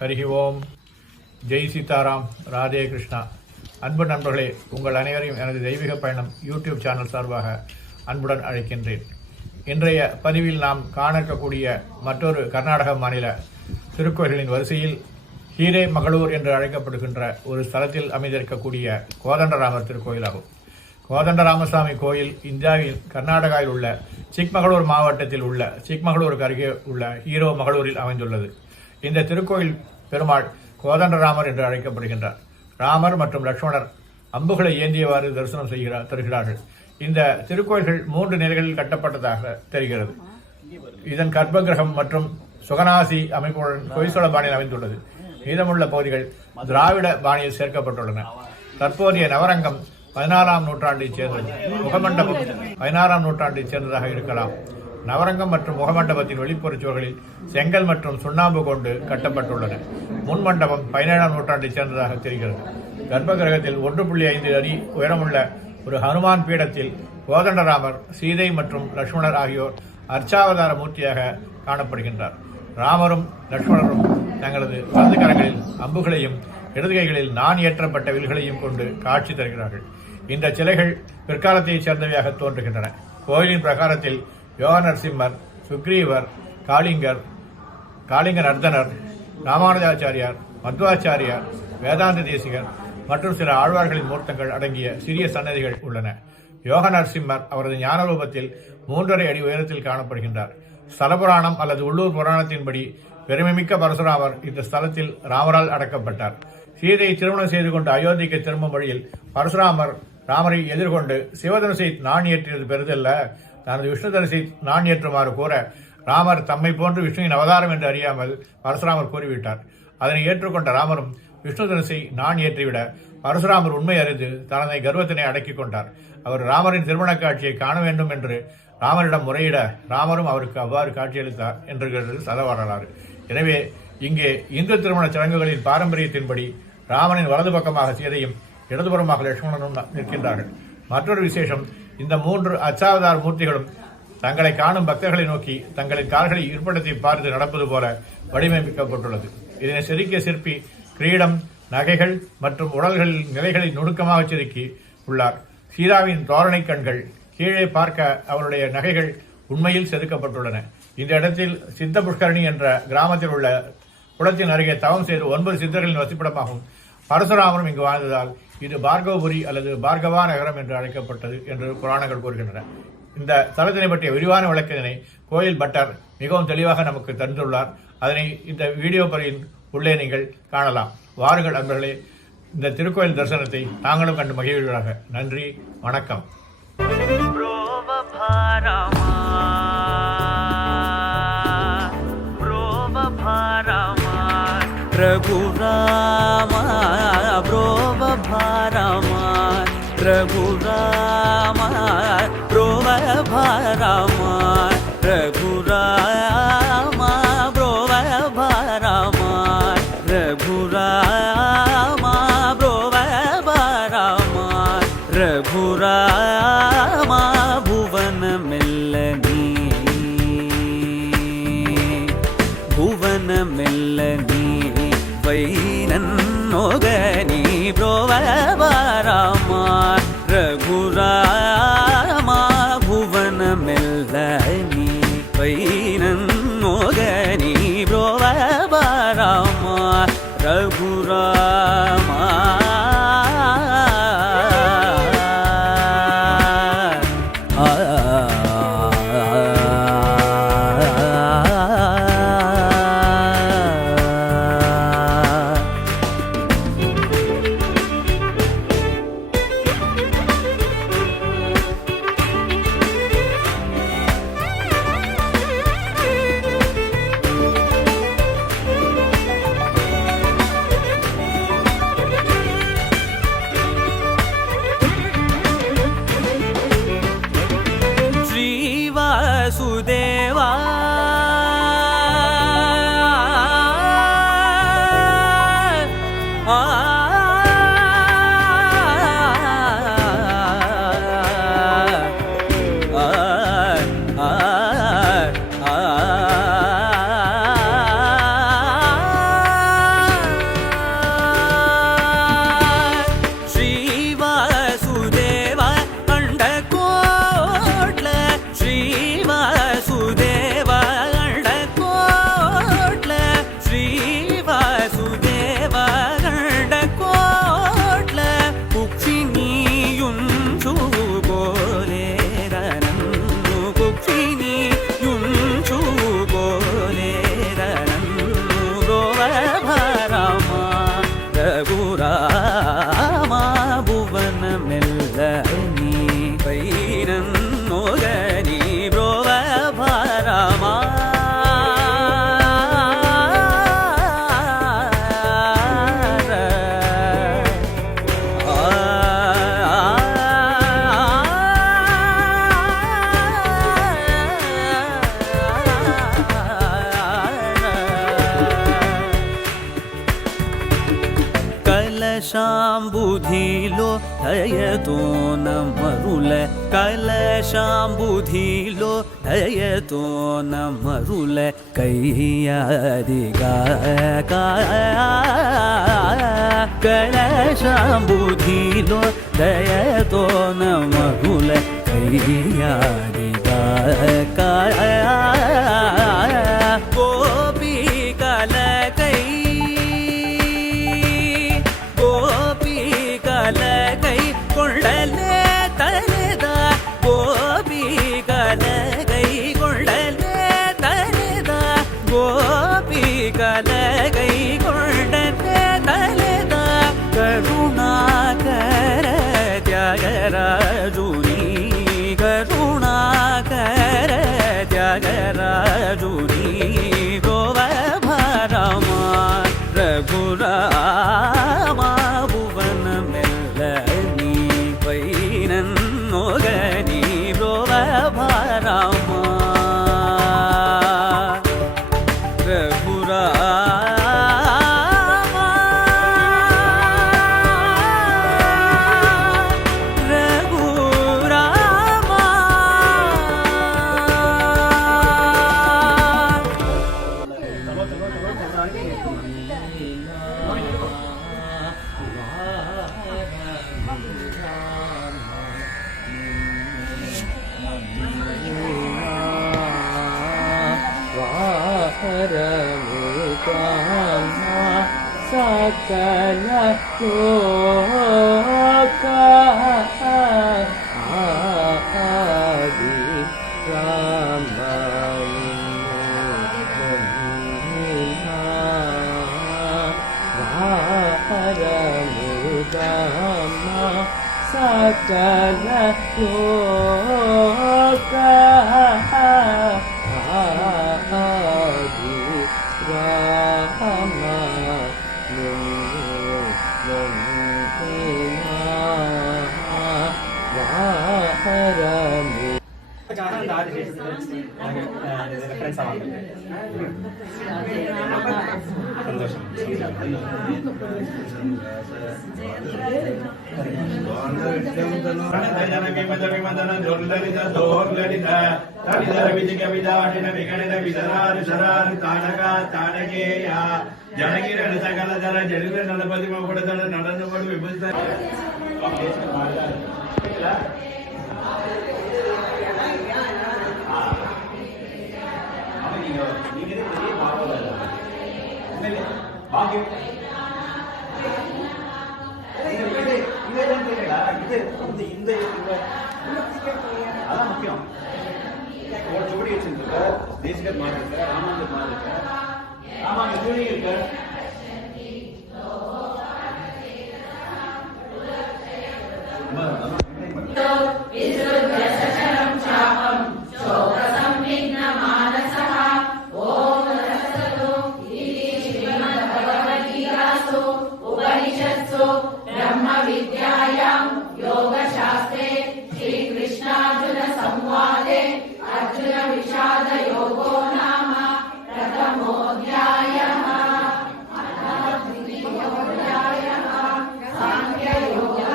ஹரி ஓம். ஜெய் சீதாராம். ராதே கிருஷ்ணா. அன்பு நண்பர்களே, உங்கள் அனைவரையும் எனது தெய்வீக பயணம் யூடியூப் சேனல் சார்பாக அன்புடன் அழைக்கின்றேன். இன்றைய பதிவில் நாம் காண இருக்கக்கூடிய மற்றொரு கர்நாடக மாநில திருக்கோயில்களின் வரிசையில் ஹீரே மகளூர் என்று அழைக்கப்படுகின்ற ஒரு ஸ்தலத்தில் அமைந்திருக்கக்கூடிய கோதண்டராமர் திருக்கோயிலாகும். கோதண்டராமசாமி கோயில் இந்தியாவில் கர்நாடகாவில் உள்ள சிக்மகளூர் மாவட்டத்தில் உள்ள சிக்மகளூருக்கு அருகே உள்ள ஹீரோ மகளூரில் அமைந்துள்ளது. இந்த திருக்கோயில் பெருமாள் கோதண்டராமர் என்று அழைக்கப்படுகின்றார். ராமர் மற்றும் லட்சுமணர் அம்புகளை ஏந்தியவாறு தரிசனம் தருகிறார்கள். இந்த திருக்கோயில்கள் 3 நிலைகளில் கட்டப்பட்டதாக தெரிகிறது. இதன் கர்ப்பகிரகம் மற்றும் சுகநாசி அமைப்புடன் கொய்சோள பாணியில் அமைந்துள்ளது. மீதமுள்ள பகுதிகள் திராவிட பாணியில் சேர்க்கப்பட்டுள்ளன. தற்போதைய நவரங்கம் 14ஆம் நூற்றாண்டைச் சேர்ந்தது. முகமண்டபம் 16ஆம் நூற்றாண்டைச் சேர்ந்ததாக இருக்கலாம். நவரங்கம் மற்றும் முகமண்டபத்தின் வெளிப்புற சுவர்களில் செங்கல் மற்றும் சுண்ணாம்பு கொண்டு கட்டப்பட்டுள்ளன. முன்மண்டபம் 17ஆம் நூற்றாண்டைச் சேர்ந்ததாக தெரிகிறது. கர்ப்பகிரகத்தில் 1.5 அடி உயரமுள்ள ஒரு ஹனுமான் பீடத்தில் கோதண்டராமர், சீதை மற்றும் லட்சுமணர் ஆகியோர் அர்ச்சாவதார மூர்த்தியாக காணப்படுகின்றார். ராமரும் லட்சுமணரும் தங்களது வலது கரங்களில் அம்புகளையும் இடது கைகளில் நான் ஏற்றப்பட்ட வில்களையும் கொண்டு காட்சி தருகிறார்கள். இந்த சிலைகள் பிற்காலத்தைச் சேர்ந்தவையாக தோன்றுகின்றன. கோயிலின் பிரகாரத்தில் யோக நரசிம்மர், சுக்ரீவர், காளிங்க நர்தனர், ராமானுஜாச்சாரியார், மத்வாச்சாரியார், வேதாந்த தேசிகர் மற்றும் சில ஆழ்வார்களின் மூர்த்தங்கள் அடங்கிய சிறிய சன்னதிகள் உள்ளன. யோக நரசிம்மர் அவரது ஞான ரூபத்தில் 3.5 அடி உயரத்தில் காணப்படுகின்றார். ஸ்தலபுராணம் அல்லது உள்ளூர் புராணத்தின்படி பெருமைமிக்க பரசுராமர் இந்த ஸ்தலத்தில் ராமரால் அடக்கப்பட்டார். சீதையை திருமணம் செய்து கொண்டு அயோத்திக்கு திரும்பும் வழியில் பரசுராமர் ராமரை எதிர்கொண்டு சிவதனுசை நான் ஏற்றியது பெரிதல்ல, தனது விஷ்ணு தனுசை நான் ஏற்றுமாறு கூற ராமர் தம்மை போன்று விஷ்ணுவின் அவதாரம் என்று அறியாமல் பரசுராமர் கூறிவிட்டார். அதனை ஏற்றுக்கொண்ட ராமரும் விஷ்ணு தனுசை நான் ஏற்றிவிட பரசுராமர் உண்மை அறிந்து தனது கர்வத்தினை அடக்கிக் கொண்டார். அவர் ராமரின் திருமண காட்சியை காண வேண்டும் என்று ராமரிடம் முறையிட ராமரும் அவருக்கு அவ்வாறு காட்சியளித்தார் என்று சத வரலாறு. எனவே இங்கே இந்து திருமண சடங்குகளின் பாரம்பரியத்தின்படி ராமனின் வலது பக்கமாக சீதையும் இடதுபுறமாக லட்சுமணனும் நிற்கின்றார்கள். மற்றொரு விசேஷம், இந்த 3 அச்சாவதார மூர்த்திகளும் தங்களை காணும் பக்தர்களை நோக்கி தங்களின் கால்களை இருப்பிடத்தை பார்த்து நடப்பது போல வடிவமைக்கப்பட்டுள்ளது. இதனை செதுக்கிய சிற்பி கிரீடம், நகைகள் மற்றும் உடல்களில் நிலைகளை நுணுக்கமாக செதுக்கி உள்ளார். சீதாவின் தோரணை கண்கள் கீழே பார்க்க அவருடைய நகைகள் உண்மையில் செதுக்கப்பட்டுள்ளன. இந்த இடத்தில் சித்த புஷ்கரணி என்ற கிராமத்தில் உள்ள குளத்தின் அருகே தவம் செய்து 9 சித்தர்களின் வசிப்பிடமாகும். பரசுராமரும் இங்கு வாழ்ந்ததால் இது பார்கவபுரி அல்லது பார்கவா நகரம் என்று அழைக்கப்பட்டது என்று புராணங்கள் கூறுகின்றன. இந்த தலத்தினை பற்றிய விரிவான விளக்கினை கோயில் பட்டர் மிகவும் தெளிவாக நமக்கு தந்துள்ளார். அதனை இந்த வீடியோ பதிவின் உள்ளே நீங்கள் காணலாம். வாருங்கள் அன்பர்களே, இந்த திருக்கோயில் தரிசனத்தை நாங்களும் கண்டு மகிழ்வீர்களாக. நன்றி, வணக்கம். ரகுராமா ப்ரோவ பாரமா, ரகுராமா ப்ரோவ பாரமா, ரகுராமா ப்ரோவ பாரமா, ரகுராமா ப்ரோவ பாரமா, ரகுராமா புவன மெல்லனி, புவன மெல்லனி வைனன்னோகனி ப்ரோவ பாரமா, ரகுராமா புவன மெல்லனி வைனன்னோகனி ப்ரோவ பாரமா, ரகுராமா. కలశాంబుధిలో దయతో నమరుల కలశాంబుధిలో దయతో నమరుల కయ్యాదిగా కలశాంబుధిలో దయతో నమరుల కయ్యాదిగా గోపికలకై గోపికలకై కొండలే తనద గోపికలకై కొండలే తనద గోపికలకై కొండలే తనద కరుణాకర త్యాగరాజుని కరుణాకర త్యాగరాజుని భరమ రఘురామ భువనమెల్లని పైనన్నొగని భరమ सकल लोका आदि राम सकल लोका आदि राम ಜನಗಿರ ಸಕಲ ದರ ಜಡಿಲ ನಲಪತಿ ಮಗುಡದಳ ನಡನ್ನು ಪಡು ವಿಭಜಿತ அதான் முக்கியம் ஒரு ஜோடி வச்சிருக்க தேசிகர் மாதிரி இருக்க ராமாந்தர் மாதிரி இருக்க ராமாங்க ஜோடி இருக்க ब्रह्म विद्यायां योगशास्त्रे श्रीकृष्णार्जुन संवादे अर्जुन विषाद योगो नाम प्रथमोऽध्यायः। सांख्ययोगः।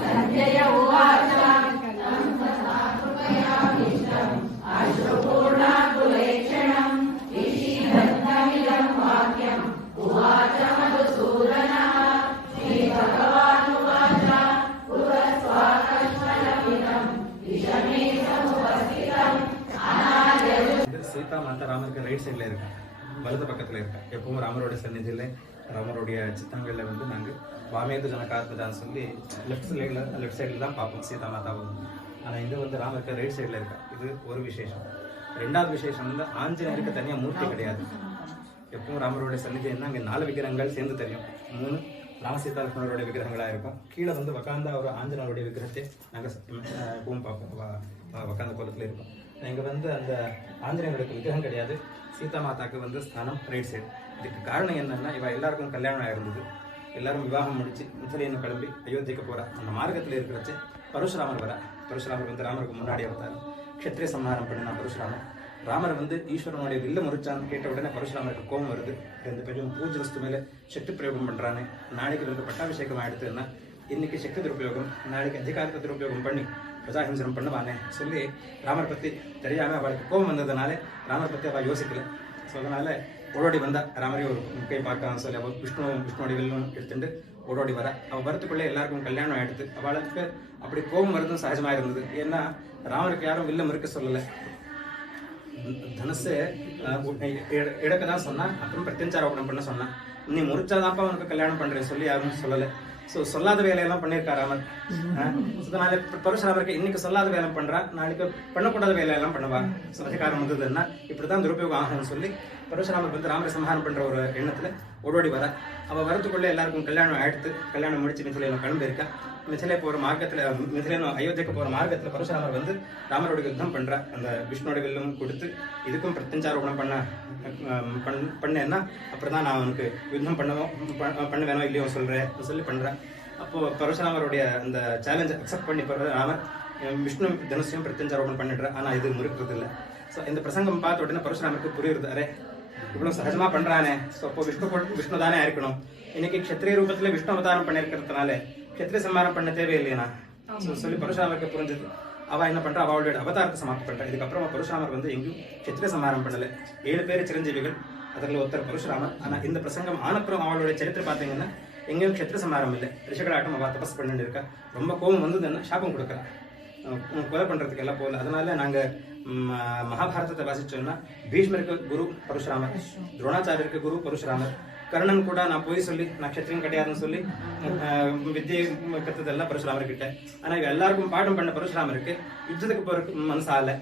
सञ्जय उवाच अश्रुपूर्णाकुलेक्षणम् ऋषिदत्तमिदं वाक्यम् उवाच मधुसूदनः। சீதா மாதா ராமருக்கு ரைட் சைடில் இருக்கா, வலது பக்கத்தில் இருக்கா. எப்பவும் ராமரோட சன்னிதியில் ராமருடைய சித்தங்களில் வந்து நாங்கள் வாமேது ஜனகாத்மதான்னு சொல்லி லெஃப்ட் சைடில் தான் பார்ப்போம் சீதா மாதாவும். ஆனால் இது வந்து ராமருக்கு ரைட் சைடில் இருக்கா. இது ஒரு விசேஷம். ரெண்டாவது விசேஷம் வந்து ஆஞ்சநேயருக்கு தனியாக மூர்த்தி கிடையாது. எப்பவும் ராமருடைய சன்னிதி என்ன அங்கே 4 விக்கிரகங்கள் சேர்ந்து தெரியும். 3 ராமசீதா லக்ஷ்மணருடைய விக்கிரகங்களாக இருக்கும். கீழே வந்து வக்காந்தா ஒரு ஆஞ்சநேயருடைய விக்கிரகத்தை நாங்கள் எப்பவும் பார்ப்போம். வக்காந்த கோலத்தில் இருக்கும். இங்கே வந்து அந்த ஆஞ்சநேயருடைய விக்கிரகம் கிடையாது. சீதா மாதாக்கு வந்து ஸ்தானம் ரைட் சைடு. இதுக்கு காரணம் என்னன்னா, இவ எல்லாருக்கும் கல்யாணம் ஆயிருந்தது. எல்லாரும் விவாகம் முடிச்சு முச்சலைಯನ್ನು கிளம்பி அயோத்திக்கு போகிறா. அந்த மார்க்கத்தில் இருக்கிறச்சு பரசுராமர் வர. பரசுராமர் வந்து ராமருக்கு முன்னாடி வந்தார். க்ஷத்ரிய சம்ஹாரம் பண்ணினா பரசுராமர். ராமர் வந்து ஈஸ்வரனுடைய வில்ல முறிச்சான்னு கேட்ட உடனே பரசுராமருக்கு கோபம் வருது. ரெண்டு பேரும் பூஜை வஸ்து மேல சக்தி பிரயோகம் பண்றானே, நாளைக்கு ரெண்டு பட்டாபிஷேகம் ஆயிடுத்துன்னா இன்னைக்கு சக்தி துருப்பயோகம், நாளைக்கு அதிகாரத்தை துருப்பயோகம் பண்ணி பிரஜாஹிம்சனம் பண்ணுவானே சொல்லி ராமர் பத்தி தெரியாம அவளுக்கு கோபம் வந்ததுனால ராமர் பத்தி அவள் யோசிக்கல. ஸோ அதனால ஓடோடி வந்தா ராமரையும் ஒரு முக்கிய பார்க்கலாம் சொல்லி அவள் விஷ்ணுவோட வில்லும் எடுத்துட்டு ஓடோடி வர. அவள் வரத்துக்குள்ளே எல்லாருக்கும் கல்யாணம் ஆயிடுத்து. அவளுக்கு அப்படி கோபம் வருதும் சகஜமா இருந்தது. ஏன்னா ராமருக்கு யாரும் வில்லம் இருக்க சொல்லலை. தனுசு எடுக்கதான் சொன்னா, அப்புறம் பிரத்யஞ்சாரோபணம் பண்ண சொன்னா. நீ முறிச்சாதான்ப்பா அவனுக்கு கல்யாணம் பண்றேன்னு சொல்லி யாரும் சொல்லலை. ஸோ சொல்லாத வேலையெல்லாம் பண்ணியிருக்காரு ராமர். அதனால பரசுராமருக்கு இன்னைக்கு சொல்லாத வேலை பண்றா, நாளைக்கு பண்ணக்கூடாத வேலையெல்லாம் பண்ணுவா. ஸோ அதிகாரம் வந்ததுன்னா இப்படிதான் துருப்பயோகம் ஆகும்னு சொல்லி பரசுராமர் வந்து ராமரை சம்ஹாரம் பண்ற ஒரு எண்ணத்துல ஓடோடி வர. அவ வரத்துக்குள்ள எல்லாருக்கும் கல்யாணம் ஆயிடுத்து. கல்யாணம் முடிச்சு மிथिलेन கிளம்பி இருக்கா. மிथिले போற மார்க்கத்துல, மிथिलेन அயோத்தியக்கு போற மார்க்கத்துல பரசுராமர் வந்து ராமரோட யுத்தம் பண்றா. அந்த விஷ்ணுவோட வில்லும் கொடுத்து இதுக்கும் பிரத்யஞ்சாரோபணம் பண்ணேன்னா அப்படிதான் நான் அவனுக்கு யுத்தம் பண்ண வேணும் இல்லையோ சொல்றேன் சொல்லி பண்றேன். அப்போ பரசுராமருடைய அந்த சேலஞ்சை அக்செப்ட் பண்ணி ராமர் விஷ்ணு தனுஷையும் பிரத்யஞ்சாரோபணம் பண்ணிடுற. ஆனா இது முறுக்கிறது இல்லை. ஸோ இந்த பிரசங்கம் பார்த்த உடனே பரசுராமருக்கு புரியுது, அரே இவ்வளவு சகஜமா பண்றானே, ஸோ அப்போ விஷ்ணு தானே இருக்கணும். இன்னைக்கு க்ஷத்ரிய ரூபத்துல விஷ்ணு அவதாரம் பண்ணிருக்கிறதுனால க்ஷத்ரிய சம்மாரம் பண்ண தேவையில்லையா சொல்லி பரசுராமருக்கு புரிஞ்சது. அவ என்ன பண்றா, அவளுடைய அவதாரத்தை சமாப்தி பண்றா. இதுக்கப்புறமா பரசுராமர் வந்து எங்கேயும் க்ஷத்ரிய சம்மாரம் பண்ணல. 7 பேர் சிரஞ்சீவிகள், அதில் ஒருத்தர் பரசுராமர். ஆனா இந்த பிரசங்கம் ஆனப்புறம் அவளுடைய சரித்திரம் பார்த்தீங்கன்னா எங்கேயும் க்ஷத்ரிய சம்மாரம் இல்லை. ரிஷகளாட்டம் அவ தபஸ் பண்ணிட்டு இருக்கா. ரொம்ப கோபம் வந்ததுன்னா சாபம் கொடுக்குறா, கொலை பண்றதுக்கு எல்லாம் போகல. அதனால நாங்க மகாபாரதத்தை வாசிச்சோம்னா பீஷ்மருக்கு குரு பரசுராமர், துரோணாச்சாரியருக்கு குரு பரசுராமர், கர்ணன் கூட நான் போய் சொல்லி நான் க்ஷத்ரியன் கிடையாதுன்னு சொல்லி வித்தியை கத்ததெல்லாம் பரசுராமர் கிட்ட. ஆனா இவ எல்லாருக்கும் பாடம் பண்ண பரசுராமருக்கு யுத்தத்துக்கு போற மனசால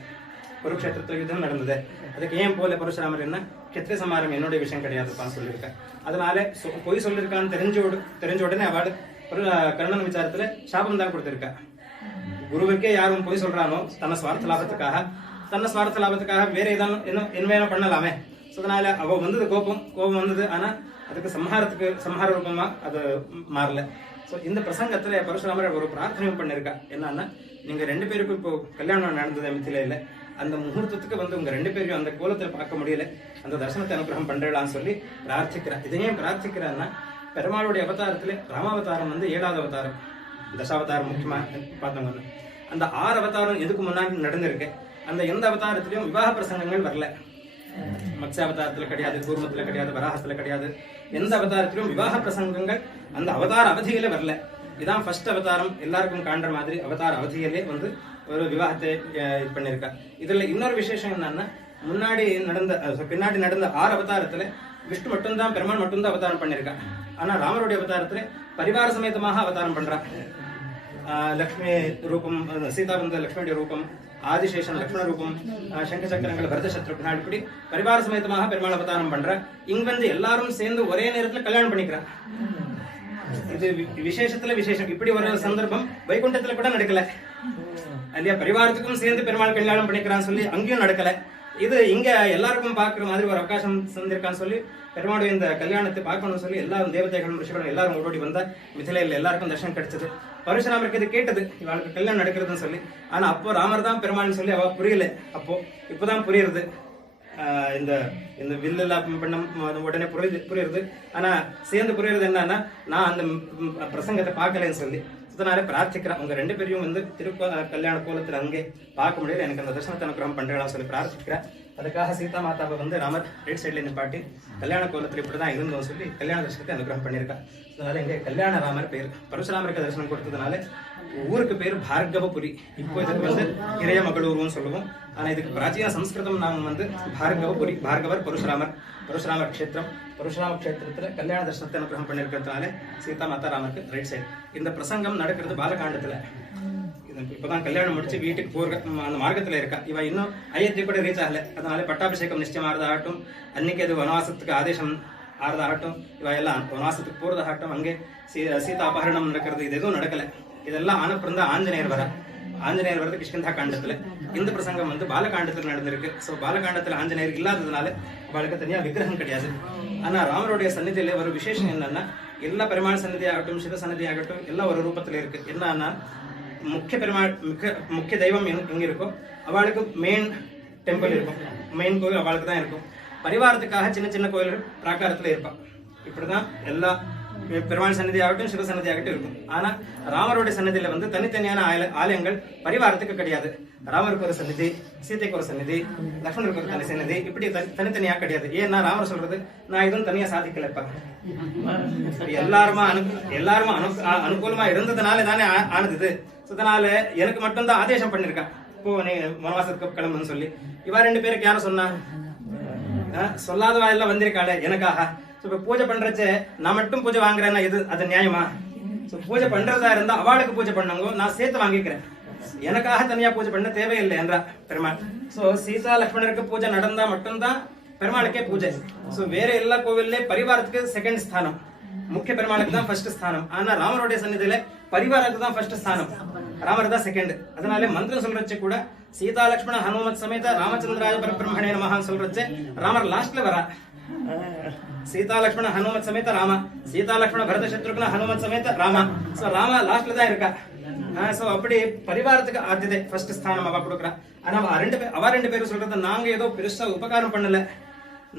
குருக்ஷேத்திரத்துல யுத்தம் நடந்தது. அதுக்கு ஏன் போல பரசுராமர் என்ன க்ஷத்ரிய சம்மாரம் என்னுடைய விஷயம் கிடையாதுப்பான்னு சொல்லியிருக்கேன். அதனால பொய் சொல்லியிருக்கான்னு தெரிஞ்ச உடனே அவள் கர்ணன் விசாரத்துல சாபம் தான் கொடுத்திருக்கா. குருவுக்கே யாரும் பொய் சொல்றானோ தன்னை சுவார்த்த லாபத்துக்காக வேற ஏதாவது என்ன வேணும் பண்ணலாமே. அதனால அவ வந்தது கோபம் வந்தது. ஆனா அதுக்கு சம்ஹார ரூபமா அது மாறல. ஸோ இந்த பிரசங்கத்துல பரசுராமர் ஒரு பிரார்த்தனையும் பண்ணிருக்கா. என்னன்னா, நீங்க 2 பேருக்கும் இப்போ கல்யாணம் நடந்தது மிथिलेல, அந்த முகூர்த்தத்துக்கு வந்து உங்க 2 பேரையும் அந்த கோலத்தை பார்க்க முடியல, அந்த தர்சனத்தை அனுகிரகம் பண்றலான்னு சொல்லி பிரார்த்திக்கிறா. இதையும் பிரார்த்திக்கிறான்னா, பெருமாளுடைய அவதாரத்துல ராமாவதாரம் வந்து 7வது அவதாரம், தசாவதாரம் முக்கியமா பார்த்தவங்க. அந்த 6 அவதாரம் எதுக்கு முன்னாடி நடந்திருக்கு. அந்த எந்த அவதாரத்திலையும் விவாக பிரசங்கங்கள் வரல. மத்ஸ்ய அவதாரத்துல கிடையாது, கூர்மத்துல கிடையாது, வராகத்துல கிடையாது. எந்த அவதாரத்திலும் விவாக பிரசங்கங்கள் அந்த அவதார அவதியில வரல. இதான் ஃபர்ஸ்ட் அவதாரம். எல்லாருக்கும் காண்ற மாதிரி அவதார அவதியிலே வந்து ஒரு விவாகத்தை பண்ணிருக்கா. இதுல இன்னொரு விசேஷம் என்னன்னா, பின்னாடி நடந்த 6 அவதாரத்துல விஷ்ணு மட்டும்தான், பெருமாள் மட்டும்தான் அவதாரம் பண்ணிருக்கா. ஆனா ராமருடைய அவதாரத்துல பரிவார சமேதமாக அவதாரம் பண்றா. லக்ஷ்மி ரூபம், சீதா வந்த லக்ஷ்மியுடைய ரூபம், ஆதிசேஷன் லக்ஷ்மண ரூபம், சங்க சக்கரங்கள் பரத சத்ருக்னா, இப்படி பரிவார சமேதமாக பெருமாள் அவதாரம் பண்ற. இங்க வந்து எல்லாரும் சேர்ந்து ஒரே நேரத்துல கல்யாணம் பண்ணிக்கிறான். இது விசேஷத்துல விசேஷம். இப்படி ஒரு சந்தர்ப்பம் வைகுண்டத்துல கூட நடக்கல இல்லையா. பரிவாரத்துக்கும் சேர்ந்து பெருமாள் கல்யாணம் பண்ணிக்கிறான்னு சொல்லி அங்கேயும் நடக்கல. இது இங்க எல்லாருக்கும் பாக்குற மாதிரி ஒரு அவகாசம் சந்திருக்கான்னு சொல்லி பெருமாளுடைய இந்த கல்யாணத்தை பார்க்கணும்னு சொல்லி எல்லாரும் தேவதைகளும் ரிஷிகளும் எல்லாரும் ஓடி வந்தா. மிथिलेல எல்லாருக்கும் தர்ஷனம் கிடைச்சது. பரசுராமருக்கு இது கேட்டது, இவளுக்கு கல்யாணம் நடக்கிறதுன்னு சொல்லி. ஆனா அப்போ ராமர் தான் பெருமாள்னு சொல்லி அவ புரியல. இப்பதான் புரியுறது. இந்த இந்த வில்லெல்லாம் பண்ண உடனே புரியுறது. ஆனா சேர்ந்து புரியுறது என்னன்னா, நான் அந்த பிரசங்கத்தை பார்க்கலன்னு சொல்லி. அதனால பிரார்த்திக்கிறேன், உங்க 2 பேரையும் வந்து கல்யாண கோலத்துல அங்கே பார்க்க முடியல, எனக்கு அந்த தர்சனத்தை அனுகிரகம் பண்றேன்னு சொல்லி பிரார்த்திக்கிறேன். அதுக்காக சீதா மாதாவை வந்து ராமர் ரைட் சைட்ல நிப்பாட்டி கல்யாண கோலத்துல இப்படிதான் இருந்தோம் சொல்லி கல்யாண தர்சனத்தை அனுகிரகம் பண்ணியிருக்கா. அதனால இங்க கல்யாண ராமர் பேர். பரசுராமருக்கு தரிசனம் கொடுத்ததுனால ஊருக்கு பேர் பார்கவபுரி. இப்போ இதுக்கு வந்து இறைய மகளூர்னு சொல்லுவோம். ஆனா இதுக்கு பிராச்சீன சம்ஸ்கிருதம் நாம வந்து பார்கவபுரி. பார்கவர் பரசுராமர் க்ஷேத்திரம். பரசுராம க்ஷேத்திரத்துல கல்யாண தர்சனத்தை அனுகிரகம் பண்ணிருக்கிறதுனால சீதா மாதா ராமருக்கு ரைட் சைடு. இந்த பிரசங்கம் நடக்கிறது பாலகாண்டத்துல. இப்பதான் கல்யாணம் முடிச்சு வீட்டுக்கு போற அந்த மார்க்கத்துல இருக்கா. இவ இன்னும் அயோத்தி கூட ரீச் ஆகல. அதனால பட்டாபிஷேகம் நிச்சயம் ஆறதாகட்டும், அன்னைக்கு அது வனவாசத்துக்கு ஆதேசம் ஆறதாகட்டும், இவ எல்லாம் வனவாசத்துக்கு போறதாகட்டும், அங்கே சீதா அபகரணம் நடக்கிறது, இது எதுவும் நடக்கல. இதெல்லாம் ஆனப்புறம் தான் ஆஞ்சநேயர் வரது கிஷ்கிந்தா காண்டத்துல. இந்த பிரசங்கம் வந்து பாலகாண்டத்துல நடந்திருக்கு. சோ பாலகாண்டத்துல ஆஞ்சநேயர் இல்லாததுனால அவளுக்கு தனியா விக்கிரகம் கிடையாது. ஆனா ராமருடைய சன்னிதியில ஒரு விசேஷம் என்னன்னா, எல்லா பெருமாள் சன்னிதி ஆகட்டும், சிவ சன்னிதி ஆகட்டும், எல்லாம் ஒரு ரூபத்துல இருக்கு. என்னன்னா, முக்கிய தெய்வம் எங்க இருக்கோ அவளுக்கு மெயின் டெம்பிள் இருக்கும். மெயின் கோவில் அவளுக்கு தான் இருக்கும். பரிவாரத்துக்காக சின்ன சின்ன கோயில்கள் பிராகாரத்துல இருப்பான். இப்படிதான் எல்லா பெருமாள் சன்னதி ஆகட்டும் சிவ சன்னதி ஆகட்டும் இருக்கும். ஆனா ராமருடைய சன்னதியில வந்து தனித்தனியான ஆலயங்கள் பரிவாரத்துக்கு கிடையாது. ராமருக்கு ஒரு சன்னதி, சீதைக்கு ஒரு சன்னதி, லக்ஷ்மணருக்கு ஒரு தனி சன்னதி, இப்படி தனித்தனியா கிடையாது. ஏன்னா ராமர் சொல்றது நான் எதுவும் தனியா சாதிக்கலப்பா, எல்லாருமா அனுகூலமா இருந்ததுனால தானே ஆனது. அதனால எனக்கு மட்டும்தான் ஆதேசம் பண்ணிருக்கேன், இப்போ நீ வனவாசத்துக்கு கிளம்புன்னு சொல்லி. இவா 2 பேருக்கு யாரும் சொன்னா? சொல்லாதவா எல்லாம் வந்திருக்காளே எனக்காக. இப்ப பூஜை பண்றச்சே நான் மட்டும் பூஜை வாங்குறேன்னா இது அது நியாயமா? பூஜை பண்றதா இருந்தா அவளுக்கு பூஜை பண்ணவங்க நான் சேர்த்து வாங்கிக்கிறேன், எனக்காக தனியா பூஜை பண்ண தேவையில்லை என்றா பெருமாள். சோ சீதா லக்ஷ்மணருக்கு பூஜை நடந்தா மட்டும்தான் பெருமாளுக்கே பூஜை. சோ வேற எல்லா கோவில்ல பரிவாரத்துக்கு செகண்ட் ஸ்தானம், முக்கிய பெருமாளுக்கு தான் ஃபர்ஸ்ட் ஸ்தானம். ஆனா ராமருடைய சன்னிதியில பரிவாரத்துக்கு தான் ஃபர்ஸ்ட் ஸ்தானம், ராமர் தான் செகண்ட். அதனால மந்திரம் சொல்றச்சு கூட சீதா லக்ஷ்மண ஹனுமத் சமேத ராமச்சந்திராய பரபிரம்மணே நமஹான்னு சொல்றச்சு ராமர் லாஸ்ட்ல வரா. சீதா லக்ஷ்மண ஹனுமத் சமேத ராமா, சீதா லக்ஷ்மண பரத சத்ருக்ன ஹனுமத் சமேத ராமா. சோ ராமா லாஸ்ட்ல தான் இருக்கா. சோ அப்படி பரிவாரத்துக்கு ஆத்தியதை ஃபர்ஸ்ட் ஸ்தானம் அவ கொடுக்குறா. ஆனா அவ 2 பேரும் சொல்றது நாங்க ஏதோ பெருசா உபகாரம் பண்ணல,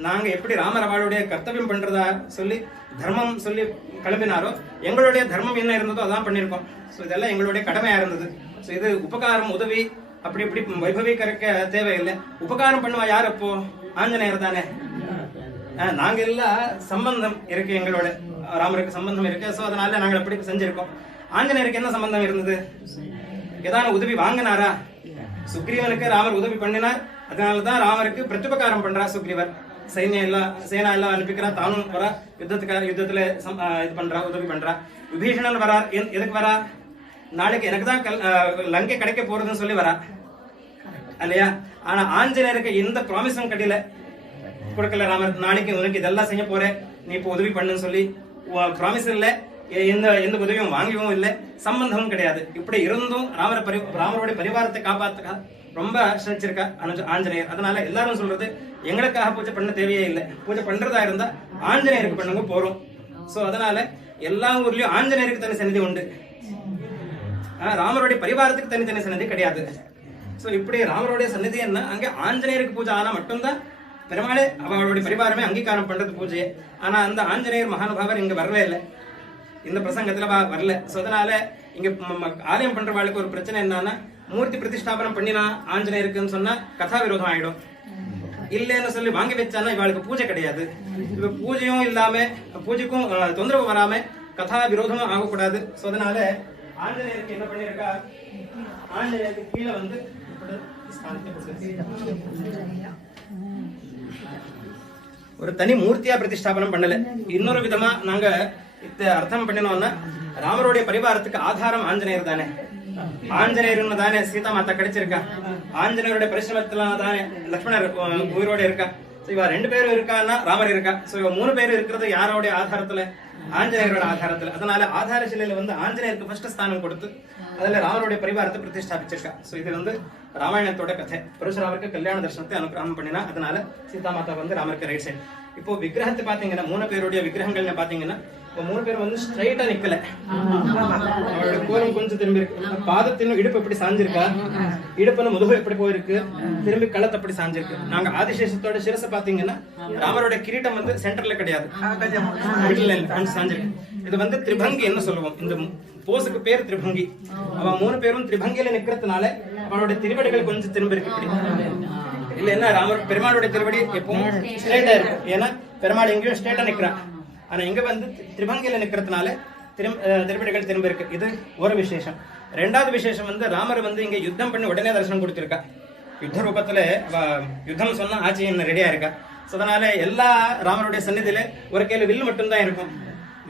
நாங்க எப்படி ராமர் அவளுடைய கர்த்தவியம் பண்றதா சொல்லி தர்மம் சொல்லி கிளம்பினாரோ எங்களுடைய தர்மம் என்ன இருந்ததோ அதான் பண்ணிருக்கோம். சோ இதெல்லாம் எங்களுடைய கடமையா இருந்தது. சோ இது உபகாரம் உதவி அப்படி இப்படி வைபவீகரிக்க தேவையில்லை. உபகாரம் பண்ணுவா யார்? அப்போ ஆஞ்சநேயர் தானே. நாங்க எல்லாம் சம்பந்தம் இருக்கு, எங்களோட ராமருக்கு சம்பந்தம் இருக்கு. சோ அதனால நாங்க அப்படி செஞ்சிருக்கோம். ஆஞ்சநேயருக்கு என்ன சம்பந்தம் இருந்தது? ஏதான உதவி வாங்கினாரா? சுக்ரீவனுக்கு ராமர் உதவி பண்ணினார், அதனாலதான் ராமருக்கு பிரத்யுபகாரம் பண்றா சுக்ரீவர். சேனா எல்லாம் அனுப்பிக்கிறா, தானும் வரா, யுத்தத்துல இது பண்றா, உதவி பண்றா. விபீஷணன் வரா, எதுக்கு வரா? நாளைக்கு எனக்கு தான் லங்கை கிடைக்க போறதுன்னு சொல்லி வரா இல்லையா? ஆனா ஆஞ்சநேயருக்கு எந்த ப்ராமிஸும் கிடையல, கொடுக்கல. ராமர் நாளைக்கு உனக்கு இதெல்லாம் செய்ய போறேன், நீ இப்போ உதவி பண்ணுன்னு சொல்லி ப்ராமிஸ் இல்ல, எந்த உதவியும் வாங்கியும் இல்லை, சம்பந்தமும் கிடையாது. இப்படி இருந்தும் ராமருடைய பரிவாரத்தை காப்பாத்துக்க ரொம்ப சிரிச்சிருக்கா ஆஞ்சநேயர். அதனால எல்லாரும் சொல்றது எங்களுக்காக பூஜை பண்ண தேவையே இல்லை, பூஜை பண்றதா இருந்தா ஆஞ்சநேயருக்கு பண்ணுங்க போறோம். சோ அதனால எல்லா ஊர்லயும் ஆஞ்சநேயருக்கு தனி சன்னதி உண்டு, ராமருடைய பரிவாரத்துக்கு தனித்தனி சன்னதி கிடையாது. சோ இப்படி ராமருடைய சன்னதி என்ன, அங்க ஆஞ்சநேயருக்கு பூஜை ஆனா மட்டும்தான் பெருமாளே அவளுடைய பரிவாரமே அங்கீகாரம் பண்றது பூஜையே. ஆனா அந்த ஆஞ்சநேயர் மகானுபாவர் இங்க வரவே இல்லை, இந்த பிரசங்கத்துல வரல. சோ அதனால இங்க ஆலயம் பண்றவாளுக்கு ஒரு பிரச்சனை என்னன்னா, மூர்த்தி பிரதிஷ்டாபனம் பண்ணினா ஆஞ்சநேயருக்குன்னு சொன்னா கதா விரோதம் ஆயிடும். இல்லன்னு சொல்லி வாங்கி வச்சானா இவாளுக்கு பூஜை கிடையாது. இப்ப பூஜையும் இல்லாம பூஜைக்கும் தொந்தரவு வராம கதா விரோதமும் ஆகக்கூடாது. சோ அதனால ஆஞ்சநேயருக்கு என்ன பண்ணிருக்கா, ஆஞ்சநேயருக்கு கீழே வந்து ஒரு தனி மூர்த்தியா பிரதிஷ்டாபனம் பண்ணல. இன்னொரு விதமா நாங்க அர்த்தம் பண்ணினோம்னா, ராமருடைய பரிவாரத்துக்கு ஆதாரம் ஆஞ்சநேயர் தானே. ஆஞ்சநேயர் தானே சீதா மாதா கிடைச்சிருக்கா, ஆஞ்சநேயருடைய பரிசிரமத்துல தானே லக்ஷ்மணர் உயிரோட இருக்கா. இவ 2 பேரும் இருக்கான்னா ராமர் இருக்கா. சோ இவ 3 பேரும் இருக்கிறது யாரோட ஆதாரத்துல? ஆஞ்சநேயரோட ஆதாரத்துல. அதனால ஆதார சிலையில வந்து ஆஞ்சநேயருக்கு ஃபர்ஸ்ட் ஸ்தானம் கொடுத்து அதுல ராமருடைய பரிவாரத்தை பிரதிஷ்டாபிச்சிருக்கா. சோ இது வந்து ராமாயணத்தோட கதை. பரசுராமருக்கு கல்யாண தர்சனத்தை அனுகிரகம் பண்ணினா, அதனால சீதா மாதா வந்து ராமருக்கு ரைட் சைடு. இப்போ விக்கிரகத்தை பாத்தீங்கன்னா 3 பேருடைய விக்கிரகங்கள்ல பாத்தீங்கன்னா 3 பேர் வந்து ஸ்ட்ரைட்டா நிக்கல, அவரோட கோலம் கொஞ்சம் திரும்பி இருக்கு. பாதத்தின் இடுப்பு எப்படி சாஞ்சிருக்கா, இடுப்புல முதுகு எப்படி போயிருக்கு, திரும்பி களத்தை எப்படி சாஞ்சிருக்கு. நாங்க ஆதிசேஷத்தோட சிரசை பாத்தீங்கன்னா ராமரோட கிரீட்டம் வந்து சென்டர்ல கிடையாது, சாஞ்சிருக்கு. இது வந்து திரிபங்கி என்ன சொல்லுவோம், இந்த போஸுக்கு பேர் திரிபங்கி. அவ 3 பேரும் திரிபங்கியில நிக்கிறதுனால அவனுடைய திருவடிகள் கொஞ்சம் திரும்பி இருக்கு. இல்ல என்ன ராமர் பெருமாளுடைய திருவடி எப்பவும் ஸ்ட்ரைட்டா இருக்கு, ஏன்னா பெருமாள் எங்கேயும் ஸ்ட்ரைட்டா நிக்கிறான். ஆனா இங்க வந்து திரிபங்கியில நிக்கிறதுனால திருப்படிகள் திரும்ப இருக்கு. இது ஒரு விசேஷம். 2வது விசேஷம் வந்து ராமர் வந்து இங்க யுத்தம் பண்ணி உடனே தரிசனம் கொடுத்திருக்கா. யுத்த ரூபத்துல யுத்தம் சொன்னா ஆட்சி என்ன ரெடியா இருக்கா. அதனால எல்லா ராமருடைய சன்னிதியில ஒரு கையில வில்லு மட்டும்தான் இருக்கும்,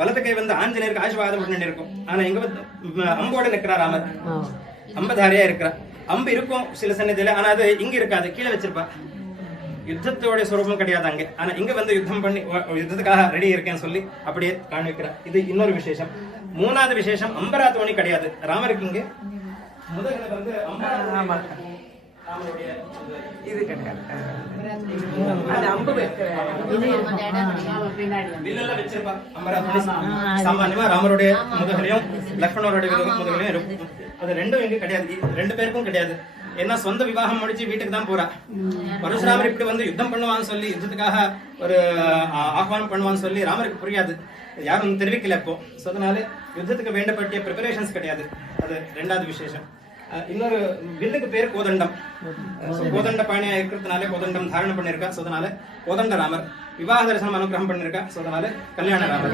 வலது கை வந்து ஆஞ்சநேயருக்கு ஆசீர்வாதம் பண்ணி இருக்கும். ஆனா இங்க வந்து அம்போட நிக்கிறா ராமர், அம்பதாரியா இருக்கிறா. அம்பு இருக்கும் சில சன்னிதியில, ஆனா அது இங்க இருக்காது, கீழே வச்சிருப்பா. யுத்தத்தோட சுரூபம் கிடையாது அங்க. ஆனா இங்க வந்து யுத்தம் பண்ணி யுத்தத்துக்காக ரெடி இருக்கேன்னு சொல்லி அப்படியே காண்பிக்கிறா. இது இன்னொரு விசேஷம். 3வது விசேஷம் அம்பரா தோணி கிடையாது ராமருக்கு. இங்க முதல்ல வந்து இது கிடையாது, சாமானியமா ராமருடைய முதுகலையும் லக்ஷ்மணருடைய முதுகலையும் இருக்கும். அது 2ம் இங்க கிடையாது, 2 பேருக்கும் கிடையாது. ஏன்னா சொந்த விவாகம் முடிச்சு வீட்டுக்கு தான் போறா. பரசுராமர் இப்படி வந்து யுத்தம் பண்ணுவான்னு சொல்லி, யுத்தத்துக்காக ஒரு ஆஹ்வானம் பண்ணுவான்னு சொல்லி ராமருக்கு புரியாது, யாரும் தெரிவிக்கல இப்போ. ஸோ அதனால யுத்தத்துக்கு வேண்டப்பட்டிய ப்ரிப்பரேஷன்ஸ் கிடையாது. அது ரெண்டாவது விசேஷம். இன்னொரு வில்லுக்கு பேர் கோதண்டம். கோதண்ட பாணியா இருக்கிறதுனால கோதண்டம் தாரணம் பண்ணிருக்கா. ஸோ அதனால கோதண்ட ராமர். விவாக தரிசனம் அனுகிரகம் பண்ணிருக்கா. ஸோ அதனால கல்யாண ராமர்.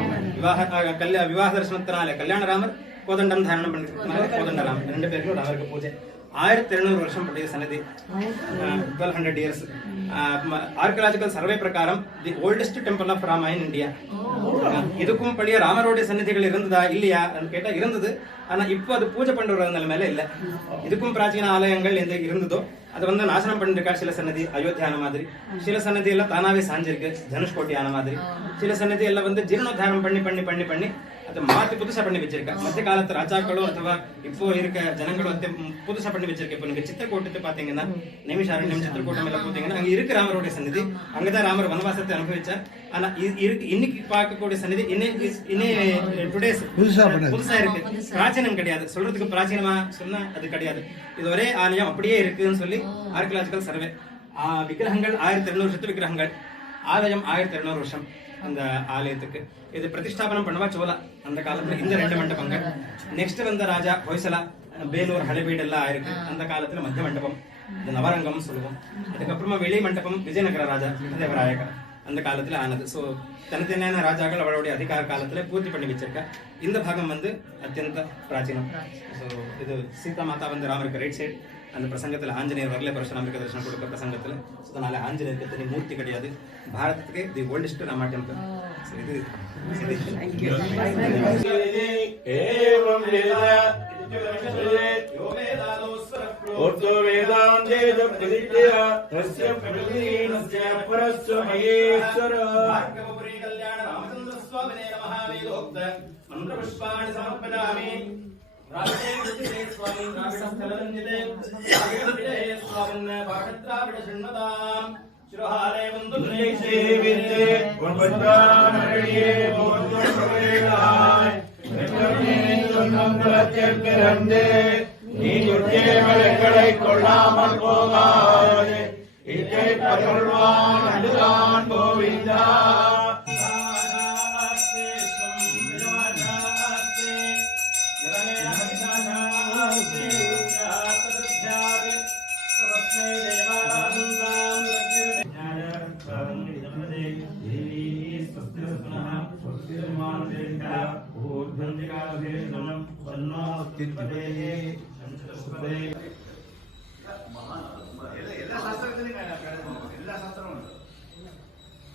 விவாக தரிசனத்தினால கல்யாண ராமர், கோதண்டம் தாரணம் பண்ணிருக்கிறதுனால கோதண்ட ராமர். ரெண்டு பேருக்கும் ராமருக்கு பூஜை. 1200 வருஷம் பழைய சன்னதி, 1200 years. ஆர்கியலாஜிக்கல் சர்வே பிரகாரம் the oldest temple of Rama in India. இதுக்கும் பழைய ராமருடைய சன்னதிகள் இருந்ததா இல்லையா கேட்டா இருந்தது. ஆனா இப்போ அது பூஜை பண்ற நிலைமையில இல்ல. இதுக்கும் பிராச்சீன ஆலயங்கள் எந்த இருந்ததோ அது வந்து நாசனம் பண்ணிருக்கா. சில சன்னதி அயோத்தியான மாதிரி, சில சன்னதி எல்லாம் தானாவே சாஞ்சிருக்கு தனுஷ்கோட்டியான மாதிரி, சில சன்னதி எல்லாம் வந்து ஜீர்ணோத்தாரம் பண்ணி பண்ணி பண்ணி பண்ணி அதை மாத்தி புதுசா பண்ணி வச்சிருக்கா. மத்திய காலத்து ராஜாக்களோ ಅಥವಾ இப்போ இருக்க ஜனங்களும் புதுசா பண்ணி வச்சிருக்க. இப்போ நீங்க சித்திரக்கூட்டத்தை பாத்தீங்கன்னா, நைமிஷாரண்யம் சித்திரக்கூட்டம் எல்லாம் பாத்தீங்கன்னா அங்க இருக்கு ராமருடைய சன்னதி. அங்கதான் ராமர் வனவாசத்தை அனுபவிச்சார். ஆனா இன்னைக்கு பார்க்கக்கூடிய சன்னதி டுடேஸ் புதுசா இருக்கு, பிராச்சீனம் கிடையாது. சொல்றதுக்கு பிராச்சீனமா சொன்னா அது கிடையாது. இது ஒரே ஆலயம் அப்படியே இருக்குன்னு சொல்லி ஆர்கியலாஜிக்கல் சர்வே. விக்கிரகங்கள் 1200 வருஷத்து விக்கிரகங்கள், ஆலயம் 1200 வருஷம். அந்த ஆலயத்துக்கு இது பிரதிஷ்டாபனம் பண்ணுவா சோலா அந்த காலத்துல. இந்த 2 மண்டபங்கள். நெக்ஸ்ட் வந்த ராஜா ஹொய்சலா, ಬೇಲೂರು ಹಳೆಬೀಡು ಎಲ್ಲ ಆயிருக்கு. அந்த காலத்துல மத்திய மண்டபம், இது நவரங்கம் சொல்லுவோம். அதுக்கப்புறமா வெளி மண்டபம் விஜயநகர ராஜா தேவராயக அந்த காலத்துல ஆனது. ஸோ தனித்தனியான ராஜாக்கள் அவளுடைய அதிகார காலத்துல பூர்த்தி பண்ணி வச்சிருக்கா. இந்த பாகம் வந்து அத்தியந்த பிராச்சீனம். ஸோ இது சீதா மாதா வந்து ராமருக்கு ரைட் சைடு. அந்த பிரசங்கத்துல ஆஞ்சநேயர் வரல பரசுராமருக்கு தரிசனம் கொடுக்க பிரசங்கத்துல. ஸோ அதனால ஆஞ்சநேயருக்கு தனி மூர்த்தி கிடையாது. பாரதத்துக்கு தி ஓல்டஸ்ட் ராமா டெம்பிள். இது ಶಿರೋಹಾರೇ ಒಂದು ಸೇವಿತೆ ಒಂಬತ್ತಾನಡಿಯೇ ಬೋರ್ದುಗಳಾಯ್ வெற்றமே சொன்னங்களே நீ துர்க்கேகளை கொள்ளாமல் போகாதே இக்கை பகர்வான் அதுதான் கோவிந்தா.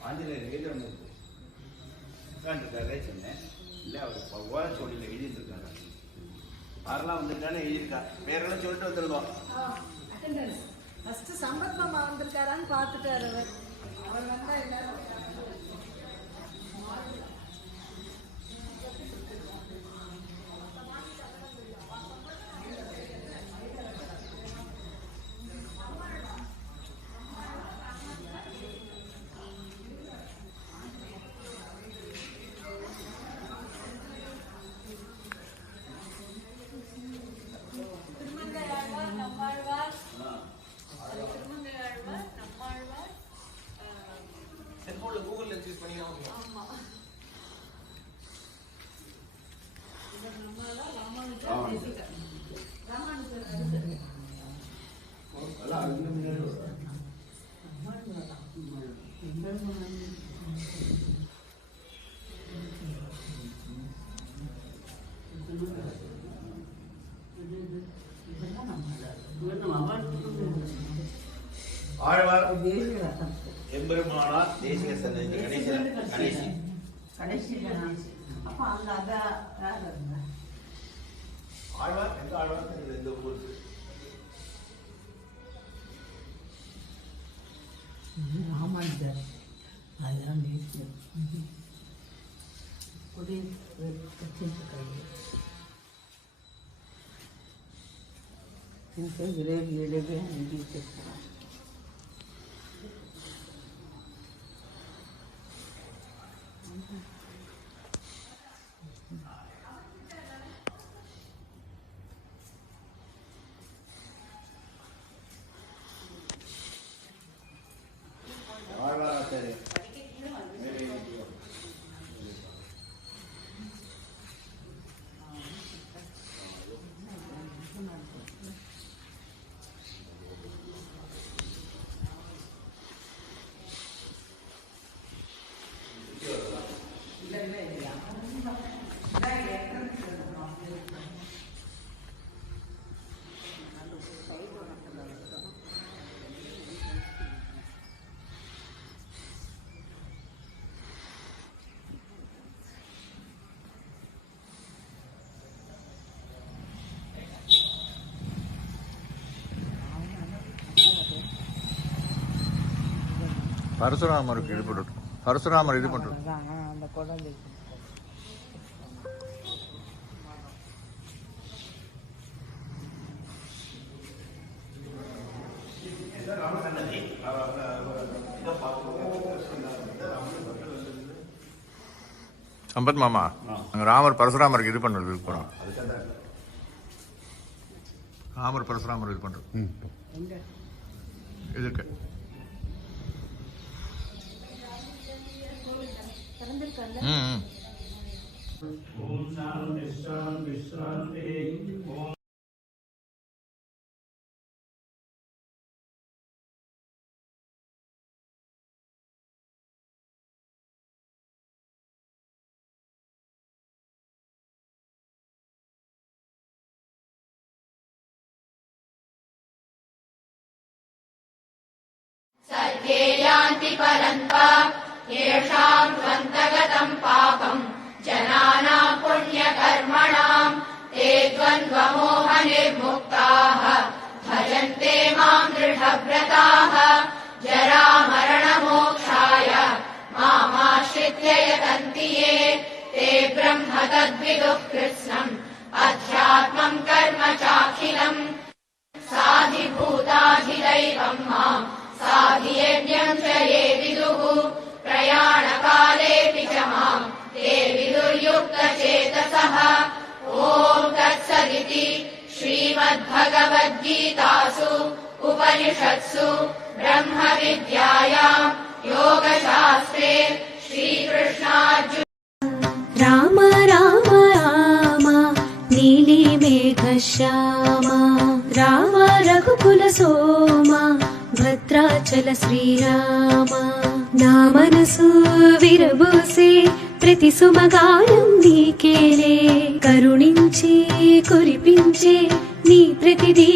ஆஞ்சநேயர் உட்காந்துருக்காரு சொன்னேன் இல்லை, அவர் ஓலைச்சோடியில் எழுதியிருக்காங்க. யாரெல்லாம் வந்துட்டானே எழுதியிருக்கா, பேரெல்லாம் சொல்லிட்டு வந்துருந்தோம். ஃபர்ஸ்ட் சம்பத் மாமா வந்திருக்காரான்னு பார்த்துட்டாரு அவர். அவர் வந்தா எல்லாரும் எம்பெருமானார் தேசிய சன்னதி கடைசி அப்ப அங்க ஆழ்வார் எந்த ஆழ்வார் இந்த ஊருக்கு ராமானுஜர் அதான் விரைவில் அங்கீகரிக்கிறார். பரசுராமருக்கு இது பண்ணுறது, பரசுராமர் இது பண்ணுறது. அந்த குழந்தை சம்பத் மாமா, அங்கே ராமர் பரசுராமருக்கு இது பண்ணுறது, இது போகிறோம். ராமர் பரசுராமர் இது பண்ணுறது இது இருக்கு. ம் सर्वे यान्ति परन्ता येषाम् त्वन्तगतम् पापम् जनानाम् पुण्यकर्मणाम् ते द्वन्द्वमोहनिर्मुक्ताः भजन्ते माम् दृढव्रताः जरामरणमोक्षाय मामाश्रित्य यतन्ति ये ते ब्रह्म तद्विदुः कृत्स्नम् अध्यात्मम् कर्म चाखिलम् साधिभूताधिदैवम् माम् साधियज्ञम् च ये विदुः प्रयाणकालेऽपि च माम् ते विदुर्युक्तचेतसः। ॐ तत्सदिति श्रीमद्भगवद्गीतासु उपनिषत्सु ब्रह्मविद्यायाम् योगशास्त्रे श्रीकृष्णार्जुन राम राम राम नीलिमेघश्याम राम रघुकुल सोमा భద్రాచల శ్రీరామ నా మనసు విరబోసే ప్రతి సుమగానం నీకేలే కరుణించి కురిపించే నీ ప్రతిదీ